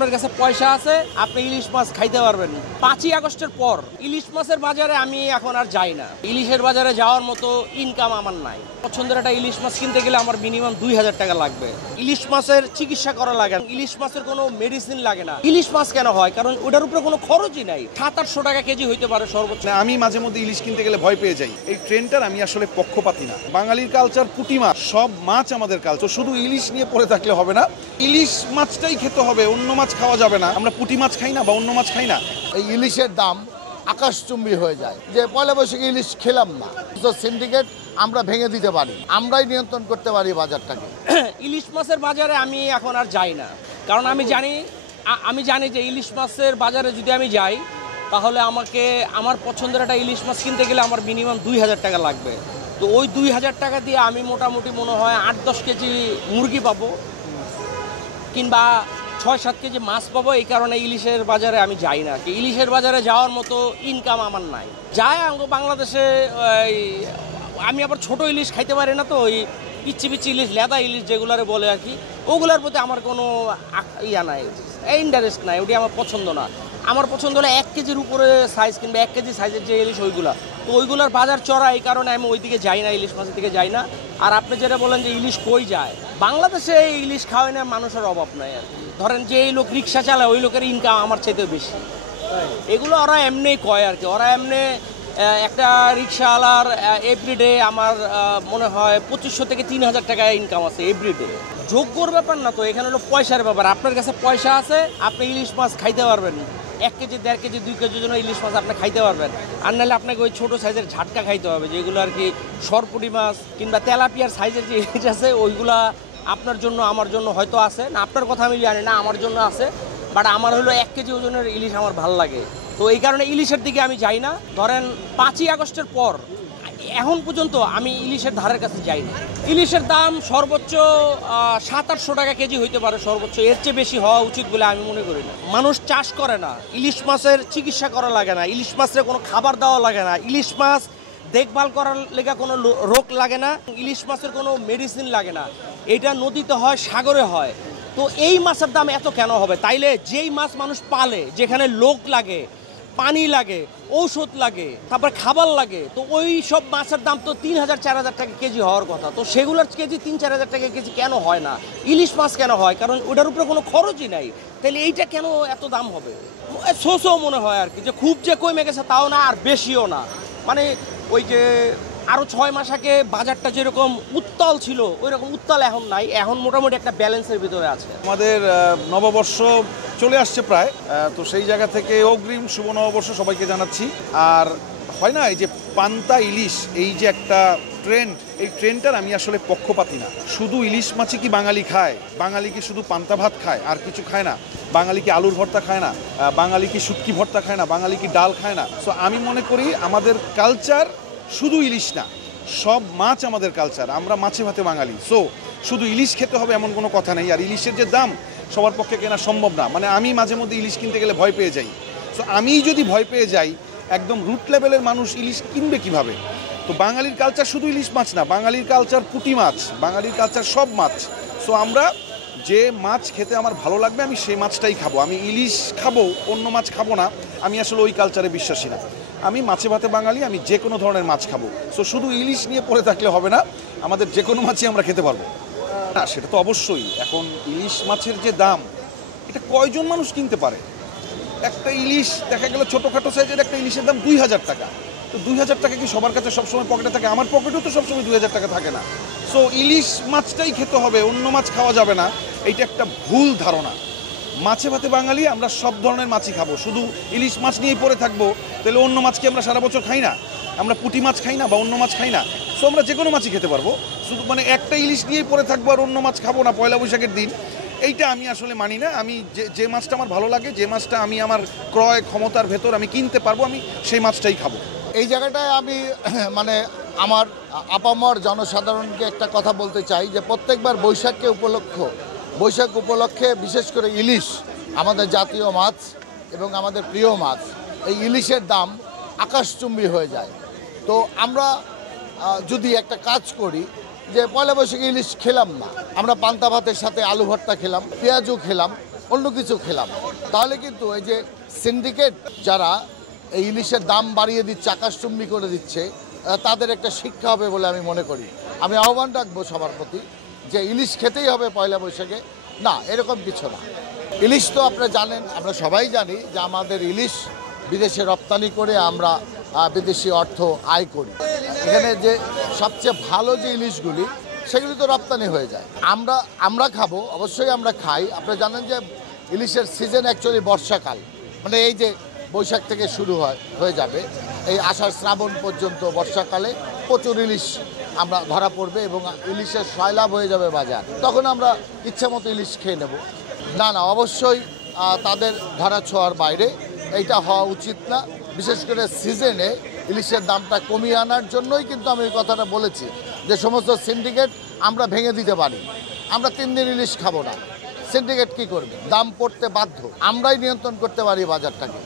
আপনার কাছে পয়সা আছে, আপনি ইলিশ মাছ খাইতে পারবেন। 5ই আগস্টের পর ইলিশ মাছের বাজারে আমি এখন আর যাই না। ইলিশের বাজারে যাওয়ার মতো ইনকাম আমার নাই। পছন্দের একটা ইলিশ মাছ কিনতে গেলে আমার মিনিমাম 2000 টাকা লাগবে। ইলিশ মাছের চিকিৎসা করা লাগে, ইলিশ মাছের কোনো মেডিসিন লাগে না। ইলিশ মাছ কেন হয়? কারণ ওটার উপরে কোনো খরচই নাই। 700-800 টাকা কেজি হইতে পারে সর্বোচ্চ। আমি মাঝে মধ্যে ইলিশ কিনতে গেলে ভয় পেয়ে যাই। এই ট্রেনটার আমি আসলে পক্ষপাতী না। বাঙালির কালচার পুঁটি মাছ, সব মাছ আমাদের কালচার। শুধু ইলিশ নিয়ে পড়ে থাকলে হবে না, ইলিশ মাছটাই খেতে হবে, অন্য মাছ খাওয়া যাবে না। আমরা পুঁটি মাছ খাই না বা অন্য মাছ খাই না। এই ইলিশের দাম আকাশচুম্বী হয়ে যায়। যে পয়লা বৈশাখে ইলিশ খেলাম না, তো সিন্ডিকেট আমরা ভেঙে দিতে পারি, আমরাই নিয়ন্ত্রণ করতে পারি বাজারটাকে। ইলিশ মাছের বাজারে আমি এখন আর যাই না, কারণ আমি জানি যে ইলিশ মাছের বাজারে যদি আমি যাই তাহলে আমাকে আমার পছন্দের একটা ইলিশ মাছ কিনতে গেলে আমার মিনিমাম 2000 টাকা লাগবে। তো ওই 2000 টাকা দিয়ে আমি মোটামুটি মনে হয় 8-10 কেজি মুরগি পাবো, কিংবা 6-7 কেজি মাছ পাবো। এই কারণে ইলিশের বাজারে আমি যাই না। ইলিশের বাজারে যাওয়ার মতো ইনকাম আমার নাই। যাই বাংলাদেশে আমি আবার ছোট ইলিশ খাইতে পারি না, তো ওই পিচ্ছি পিচ্ছি ইলিশ, লেদা ইলিশ যেগুলারে বলে আর কি, ওগুলোর প্রতি আমার কোনো নাই, ইন্টারেস্ট নাই। ওটি আমার পছন্দ না। আমার পছন্দ হলো 1 কেজির উপরে সাইজ কিংবা 1 কেজি সাইজের যে ইলিশ ওইগুলা। তো ওইগুলোর বাজার চড়া, এই কারণে আমি ওই দিকে যাই না, ইলিশ মাছের দিকে যাই না। আর আপনি যেটা বলেন যে ইলিশ কই যায়, বাংলাদেশে ইলিশ খাওয়াই না মানুষের অভাব নাই আর কি। ধরেন যে এই লোক রিক্সা চালায় ওই লোকের ইনকাম আমার চাইতে বেশি। এগুলো ওরা এমনি কয় আর কি। ওরা এমনি একটা রিক্সাওয়ালার এভরিডে আমার মনে হয় 2500 থেকে 3000 টাকা ইনকাম আছে এভরিডে। যোগ্যর ব্যাপার না তো, এখানে হলো পয়সার ব্যাপার। আপনার কাছে পয়সা আছে, আপনি ইলিশ মাছ খাইতে পারবেন। 1 কেজি, 1.5 কেজি, 2 কেজির জন্য ইলিশ মাছ আপনি খাইতে পারবেন। আর নাহলে আপনাকে ওই ছোটো সাইজের ঝাটকা খাইতে হবে, যেগুলো আর কি সরপুঁটি মাছ কিংবা তেলাপিয়ার সাইজের যে ইলিশ আছে ওইগুলা আপনার জন্য আমার জন্য হয়তো আছে না। আপনার কথা আমি জানি না, আমার জন্য আছে। বাট আমার হলো 1 কেজি ওজনের ইলিশ আমার ভালো লাগে। তো এই কারণে ইলিশের দিকে আমি যাই না। ধরেন 5ই আগস্টের পর এখন পর্যন্ত আমি ইলিশের ধারের কাছে যাই না। ইলিশের দাম সর্বোচ্চ 700-800 টাকা কেজি হইতে পারে সর্বোচ্চ। এর চেয়ে বেশি হওয়া উচিত বলে আমি মনে করি না। মানুষ চাষ করে না, ইলিশ মাছের চিকিৎসা করা লাগে না, ইলিশ মাছের কোনো খাবার দেওয়া লাগে না, ইলিশ মাছ দেখভাল করার লেগে কোনো রোগ লাগে না, ইলিশ মাছের কোনো মেডিসিন লাগে না। এটা নদীতে হয়, সাগরে হয়। তো এই মাছের দাম এত কেন হবে? তাইলে যেই মাছ মানুষ পালে, যেখানে লোক লাগে, পানি লাগে, ঔষধ লাগে, তারপর খাবার লাগে, তো ওই সব মাছের দাম তো 3000-4000 টাকা কেজি হওয়ার কথা। তো সেগুলোর কেজি 3-4000 টাকা কেজি কেন হয় না? ইলিশ মাছ কেন হয়? কারণ ওটার উপরে কোনো খরচই নাই। তাহলে এইটা কেন এত দাম হবে? শোষো মনে হয় আর কি, যে খুব যে কমে গেছে তাও না, আর বেশিও না। মানে ওই যে আরও 6 মাস আগে বাজারটা যেরকম উত্তাল ছিল, ওই রকম উত্তাল এখন নাই। এখন মোটামুটি একটা ব্যালেন্সের ভিতরে আছে। আমাদের নববর্ষ চলে আসছে প্রায়, তো সেই জায়গা থেকে অগ্রিম শুভ নববর্ষ সবাইকে জানাচ্ছি। আর হয় না, এই যে পান্তা ইলিশ, এই যে একটা ট্রেন্ড, এই ট্রেন্ডটার আমি আসলে পক্ষপাতী না। শুধু ইলিশ মাছই কি বাঙালি খায়? বাঙালি কি শুধু পান্তা ভাত খায় আর কিছু খায় না? বাঙালি কি আলুর ভর্তা খায় না? বাঙালি কি শুটকি ভর্তা খায় না? বাঙালি কি ডাল খায় না? সো আমি মনে করি আমাদের কালচার শুধু ইলিশ না, সব মাছ আমাদের কালচার। আমরা মাছে ভাতে বাঙালি। সো শুধু ইলিশ খেতে হবে এমন কোনো কথা নেই। আর ইলিশের যে দাম সবার পক্ষে কেনা সম্ভব না। মানে আমি মাঝে মধ্যে ইলিশ কিনতে গেলে ভয় পেয়ে যাই। সো আমি যদি ভয় পেয়ে যাই, একদম রুট লেভেলের মানুষ ইলিশ কিনবে কিভাবে? তো বাঙালির কালচার শুধু ইলিশ মাছ না, বাঙালির কালচার পুঁটি মাছ, বাঙালির কালচার সব মাছ। সো আমরা যে মাছ খেতে আমার ভালো লাগবে আমি সেই মাছটাই খাবো। আমি ইলিশ খাবো, অন্য মাছ খাবো না। আমি আসলে ওই কালচারে বিশ্বাসী না। আমি মাছে ভাতে বাঙালি, আমি যে কোনো ধরনের মাছ খাবো। সো শুধু ইলিশ নিয়ে পড়ে থাকলে হবে না, আমাদের যে কোনো মাছই আমরা খেতে পারবো না। সেটা তো অবশ্যই। এখন ইলিশ মাছের যে দাম, এটা কয়জন মানুষ কিনতে পারে? একটা ইলিশ দেখা গেল ছোটোখাটো সাইজের একটা ইলিশের দাম 2000 টাকা। তো 2000 টাকা কি সবার কাছে সবসময় পকেটে থাকে? আমার পকেটেও তো সবসময় 2000 টাকা থাকে না। সো ইলিশ মাছটাই খেতে হবে, অন্য মাছ খাওয়া যাবে না, এইটা একটা ভুল ধারণা। মাছে ভাতে বাঙালি, আমরা সব ধরনের মাছই খাবো। শুধু ইলিশ মাছ নিয়েই পড়ে থাকবো, তাহলে অন্য মাছ কি আমরা সারা বছর খাই না? আমরা পুঁটি মাছ খাই না বা অন্য মাছ খাই না? সো আমরা যে কোনো মাছই খেতে পারবো। শুধু মানে একটা ইলিশ নিয়েই পড়ে থাকবো আর অন্য মাছ খাবো না পয়লা বৈশাখের দিন, এইটা আমি আসলে মানি না। আমি যে মাছটা আমার ভালো লাগে, যে মাছটা আমি আমার ক্রয় ক্ষমতার ভেতর আমি কিনতে পারবো, আমি সেই মাছটাই খাবো। এই জায়গাটায় আমি মানে আমার আপামর জনসাধারণকে একটা কথা বলতে চাই, যে প্রত্যেকবার বৈশাখ উপলক্ষে বিশেষ করে ইলিশ আমাদের জাতীয় মাছ এবং আমাদের প্রিয় মাছ, এই ইলিশের দাম আকাশচুম্বী হয়ে যায়। তো আমরা যদি একটা কাজ করি, যে পয়লা বৈশাখে ইলিশ খেলাম না, আমরা পান্তা ভাতের সাথে আলু ভর্তা খেলাম, পেঁয়াজও খেলাম, অন্য কিছু খেলাম, তাহলে কিন্তু এই যে সিন্ডিকেট যারা এই ইলিশের দাম বাড়িয়ে দিচ্ছে, আকাশচুম্বী করে দিচ্ছে, তাদের একটা শিক্ষা হবে বলে আমি মনে করি। আমি আহ্বান রাখবো সবার প্রতি যে ইলিশ খেতেই হবে পয়লা বৈশাখে, না এরকম কিছু না। ইলিশ তো আপনারা জানেন, আমরা সবাই জানি যে আমাদের ইলিশ বিদেশে রপ্তানি করে আমরা বিদেশি অর্থ আয় করি। এখানে যে সবচেয়ে ভালো যে ইলিশগুলি সেগুলি তো রপ্তানি হয়ে যায়। আমরা খাবো, অবশ্যই আমরা খাই। আপনারা জানেন যে ইলিশের সিজন অ্যাকচুয়ালি বর্ষাকাল, মানে এই যে বৈশাখ থেকে শুরু হয়ে যাবে এই আষাঢ় শ্রাবণ পর্যন্ত বর্ষাকালে প্রচুর ইলিশ আমরা ধরা পড়বে এবং ইলিশের সয়লাভ হয়ে যাবে বাজার, তখন আমরা ইচ্ছে মতো ইলিশ খেয়ে নেব। না না, অবশ্যই তাদের ধরা ছোঁয়ার বাইরে এইটা হওয়া উচিত না। বিশেষ করে সিজনে ইলিশের দামটা কমিয়ে আনার জন্যই কিন্তু আমি এই কথাটা বলেছি যে সমস্ত সিন্ডিকেট আমরা ভেঙে দিতে পারি। আমরা 3 দিন ইলিশ খাবো না, সিন্ডিকেট কী করবে? দাম পড়তে বাধ্য, আমরাই নিয়ন্ত্রণ করতে পারি বাজারটাকে।